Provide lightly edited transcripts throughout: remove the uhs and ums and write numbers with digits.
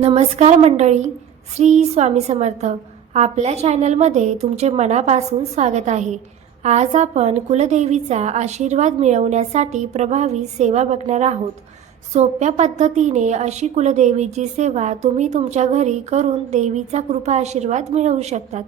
नमस्कार मंडळी, श्री स्वामी समर्थ. आपल्या चॅनलमध्ये तुमचे मनापासून स्वागत आहे. आज आपण कुलदेवीचा आशीर्वाद मिळवण्यासाठी प्रभावी सेवा बघणार आहोत. सोप्या पद्धतीने अशी कुलदेवीची सेवा तुम्ही तुमच्या घरी करून देवीचा कृपा आशीर्वाद मिळवू शकतात.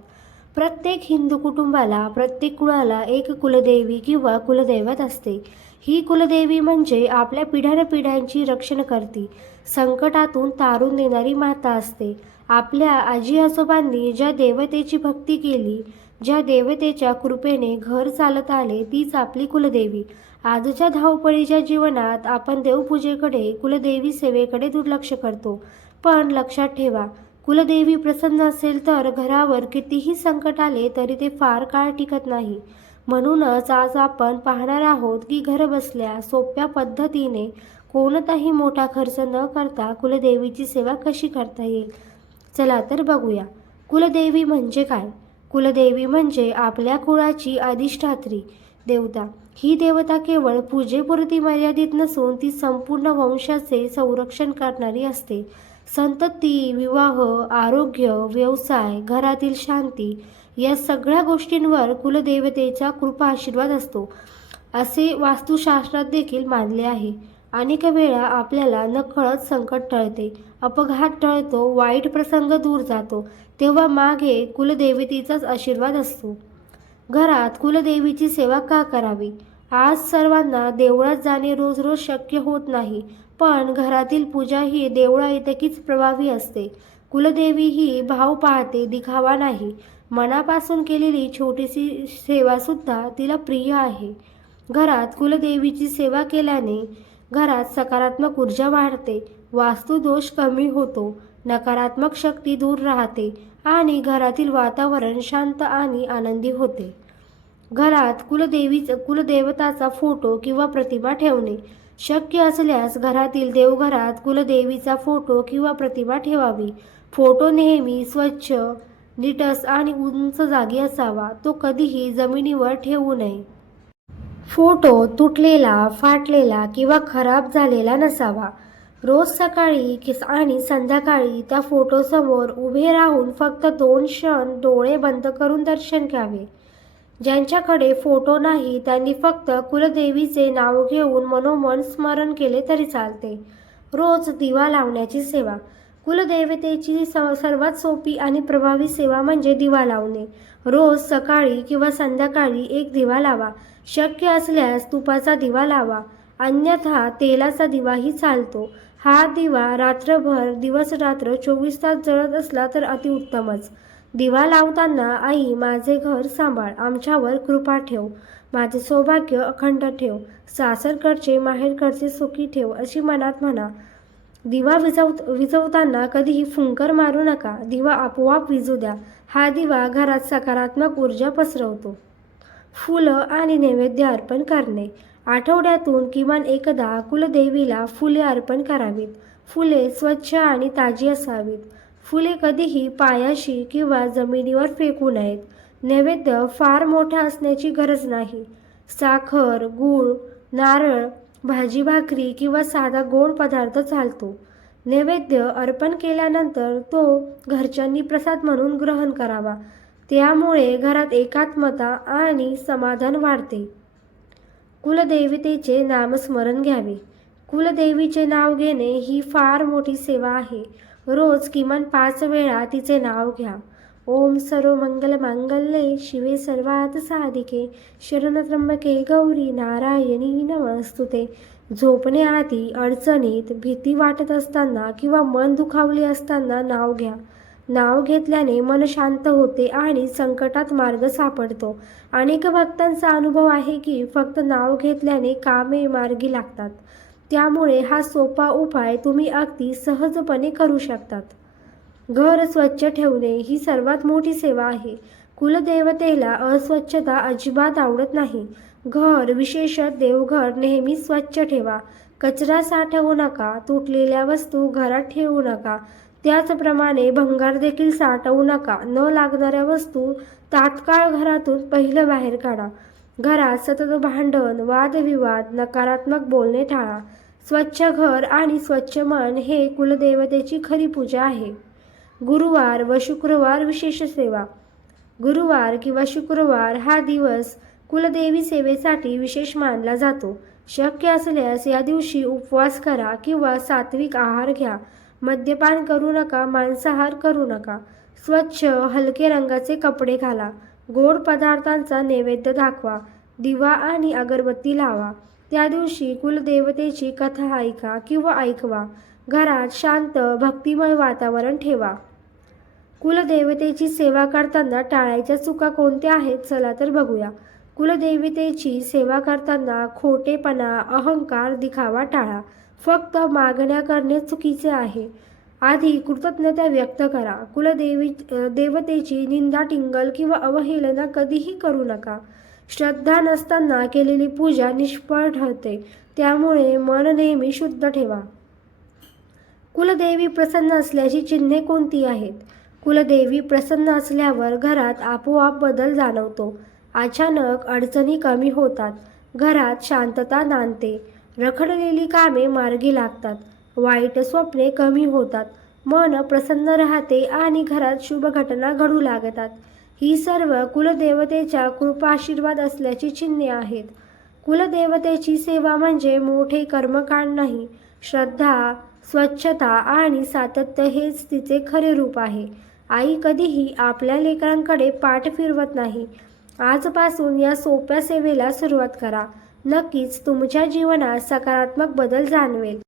प्रत्येक हिंदू कुटुंबाला, प्रत्येक कुळाला एक कुलदेवी किंवा कुलदैवत असते. ही कुलदेवी म्हणजे आपल्या पिढ्यानपिढ्यांची रक्षण करते, संकटातून तारून देणारी माता असते. आपल्या आजी आजोबांनी ज्या देवतेची भक्ती केली, ज्या देवतेच्या कृपेने घर चालत आले, तीच आपली कुलदेवी. आजच्या धावपळीच्या जीवनात आपण देवपूजेकडे, कुलदेवी सेवेकडे दुर्लक्ष करतो. पण लक्षात ठेवा, कुलदेवी प्रसन्न असेल तर घरावर कितीही संकट आले तरी ते फार काळ टिकत नाही. म्हणूनच आज आपण पाहणार आहोत की घरबसल्या सोप्या पद्धतीने कोणताही मोठा खर्च न करता कुलदेवीची सेवा कशी करता येईल. चला तर बघूया. कुलदेवी म्हणजे काय? कुलदेवी म्हणजे आपल्या कुळाची अधिष्ठात्री देवता. ही देवता केवळ पूजेपुरती मर्यादित नसून ती संपूर्ण वंशाचे संरक्षण करणारी असते. संतती, विवाह, आरोग्य, व्यवसाय, घरातील शांती या सगळ्या गोष्टींवर कुलदेवतेचा कृपा आशीर्वाद असतो, असे वास्तुशास्त्रात देखील मानले आहे. अनेक वेळा आपल्याला नकळत संकट टळते, अपघात टळतो, वाईट प्रसंग दूर जातो, तेव्हा मागे कुलदेवतेचाच आशीर्वाद असतो. घरात कुलदेवीची सेवा का करावी? आज सर्वांना देवळात जाणे रोज रोज शक्य होत नाही, पण घरातील पूजा ही देवळाइतकीच प्रभावी असते. कुलदेवी ही भाव पाहते, दिखावा नाही. मनापासून केलेली छोटीशी सेवासुद्धा तिला प्रिय आहे. घरात कुलदेवीची सेवा केल्याने घरात सकारात्मक ऊर्जा वाढते, वास्तुदोष कमी होतो, नकारात्मक शक्ती दूर राहते आणि घरातील वातावरण शांत आणि आनंदी होते. घरात कुलदेवताचा फोटो किंवा प्रतिमा ठेवणे. शक्य असल्यास घरातील देवघरात कुलदेवीचा फोटो किंवा प्रतिमा ठेवावी. फोटो नेहमी स्वच्छ, नीटस आणि उंच जागी असावा. तो कधीही जमिनीवर ठेवू नये. फोटो तुटलेला, फाटलेला किंवा खराब झालेला नसावा. रोज सकाळी आणि संध्याकाळी त्या फोटोसमोर उभे राहून फक्त 2 क्षण डोळे बंद करून दर्शन घ्यावे. ज्यांच्याकडे फोटो नाही त्यांनी फक्त कुलदेवीचे नाव घेऊन मनोमन स्मरण केले तरी चालते. रोज दिवा लावण्याची सेवा. कुलदेवतेची सर्वात सोपी आणि प्रभावी सेवा म्हणजे दिवा लावणे. रोज सकाळी किंवा संध्याकाळी एक दिवा लावा. शक्य असल्यास तुपाचा दिवा लावा, अन्यथा तेलाचा दिवाही चालतो. हा दिवा रात्रभर, दिवस रात्र 24 तास जळत असला तर अतिउत्तमच. दिवा लावताना आई माझे घर सांभाळ, आमच्यावर कृपा ठेव, माझे सौभाग्य अखंड ठेव, सासरकडचे माहेरकडचे सुखी ठेव अशी मनात म्हणा. दिवा विझवताना कधीही फुंकर मारू नका. दिवा आपोआप विझू द्या. हा दिवा घरात सकारात्मक ऊर्जा पसरवतो. फुलं आणि नैवेद्य अर्पण करणे. आठवड्यातून किमान एकदा कुलदेवीला फुले अर्पण करावीत. फुले स्वच्छ आणि ताजी असावीत. फुले कधीही पायाशी किंवा जमिनीवर फेकू नयेत. नैवेद्य फार मोठा असण्याची गरज नाही. साखर, गूळ, नारळ, भाजी भाकरी किंवा साधा गोड पदार्थ चालतो. नैवेद्य अर्पण केल्यानंतर तो घरच्यांनी प्रसाद म्हणून ग्रहण करावा. त्यामुळे घरात एकात्मता आणि समाधान वाढते. कुलदेवतेचे नामस्मरण घ्यावे. कुलदेवीचे नाव घेणे ही फार मोठी सेवा आहे. रोज किमान 5 वेळा तिचे नाव घ्या. ओम सर्व मंगल मांगल्ये शिवे सर्वार्थ साधिके शरणत्र्यंबके गौरी नारायणी नमस्तुते. झोपण्याआधी, अडचणीत, भीती वाटत असताना किंवा मन दुखावले असताना नाव घ्या. नाव घेतल्याने मन शांत होते आणि संकटात मार्ग सापडतो. अनेक भक्तांचा अनुभव आहे की फक्त नाव घेतल्याने कामे मार्गी लागतात. त्यामुळे हा सोपा उपाय तुम्ही अगदी सहजपणे करू शकतात. घर स्वच्छ ठेवणे ही सर्वात मोठी सेवा आहे. कुलदेवतेला अस्वच्छता अजिबात आवडत नाही. घर, विशेषतः देवघर नेहमी स्वच्छ ठेवा. कचरा साठवू नका. तुटलेल्या वस्तू घरात ठेवू नका. त्याचप्रमाणे भंगार देखील साठवू नका. न लागणाऱ्या वस्तू तात्काळ घरातून पहिलं बाहेर काढा. घरात सतत भांडण, वादविवाद, नकारात्मक बोलणे टाळा. स्वच्छ घर आणि स्वच्छ मन हे कुलदेवतेची खरी पूजा आहे. गुरुवार व शुक्रवार विशेष सेवा. गुरुवार किंवा शुक्रवार हा दिवस कुलदेवी सेवेसाठी विशेष मानला जातो. शक्य असल्यास या दिवशी उपवास करा किंवा सात्विक आहार घ्या. मद्यपान करू नका, मांसाहार करू नका. स्वच्छ हलके रंगाचे कपडे घाला. गोड पदार्थांचा नैवेद्य दाखवा. दिवा आणि अगरबत्ती लावा. त्या दिवशी कुलदेवतेची कथा ऐका किंवा ऐकवा. घरात शांत भक्तिमय वातावरण ठेवा. कुलदेवतेची सेवा करताना टाळायच्या चुका कोणत्या आहेत, चला तर बघूया. कुलदेवतेची सेवा करताना खोटेपणा, अहंकार, दिखावा टाळा. फक्त मागण्या करणे चुकीचे आहे. आधी कृतज्ञता व्यक्त करा. देवतेची निंदा, टिंगल किंवा अवहेलना कधीही करू नका. श्रद्धा नसताना केलेली पूजा निष्फळ ठरते, त्यामुळे मन नेहमी शुद्ध ठेवा. कुलदेवी प्रसन्न असल्याची चिन्हे कोणती आहेत? कुलदेवी प्रसन्न असल्यावर घरात आपोआप बदल जाणवतो. अचानक अडचणी कमी होतात. घरात शांतता नांदते. रखडलेली कामे मार्गी लागतात. वाईट स्वप्ने कमी होतात. मन प्रसन्न राहते आणि घरात शुभ घटना घडू लागतात. ही सर्व कुलदेवतेच्या कृपाशीर्वाद असल्याची चिन्हे आहेत. कुलदेवतेची सेवा म्हणजे मोठे कर्मकांड नाही. श्रद्धा, स्वच्छता आणि सातत्य हेच तिचे खरे रूप आहे. आई कधीही आपल्या लेकरांकडे पाठ फिरवत नाही. आजपासून या सोप्या सेवेला सुरुवात करा. नक्कीच तुमच्या जीवनात सकारात्मक बदल जाणवेल.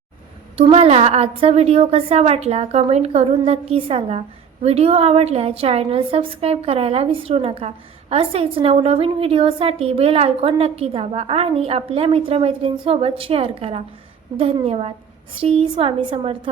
तुम्हाला आजचा व्हिडिओ कसा वाटला कमेंट करून नक्की सांगा. व्हिडिओ आवडल्यास चॅनल सबस्क्राईब करायला विसरू नका. असेच नवनवीन व्हिडिओसाठी बेल आयकॉन नक्की दाबा आणि आपल्या मित्रमैत्रिणींसोबत शेअर करा. धन्यवाद. श्री स्वामी समर्थ.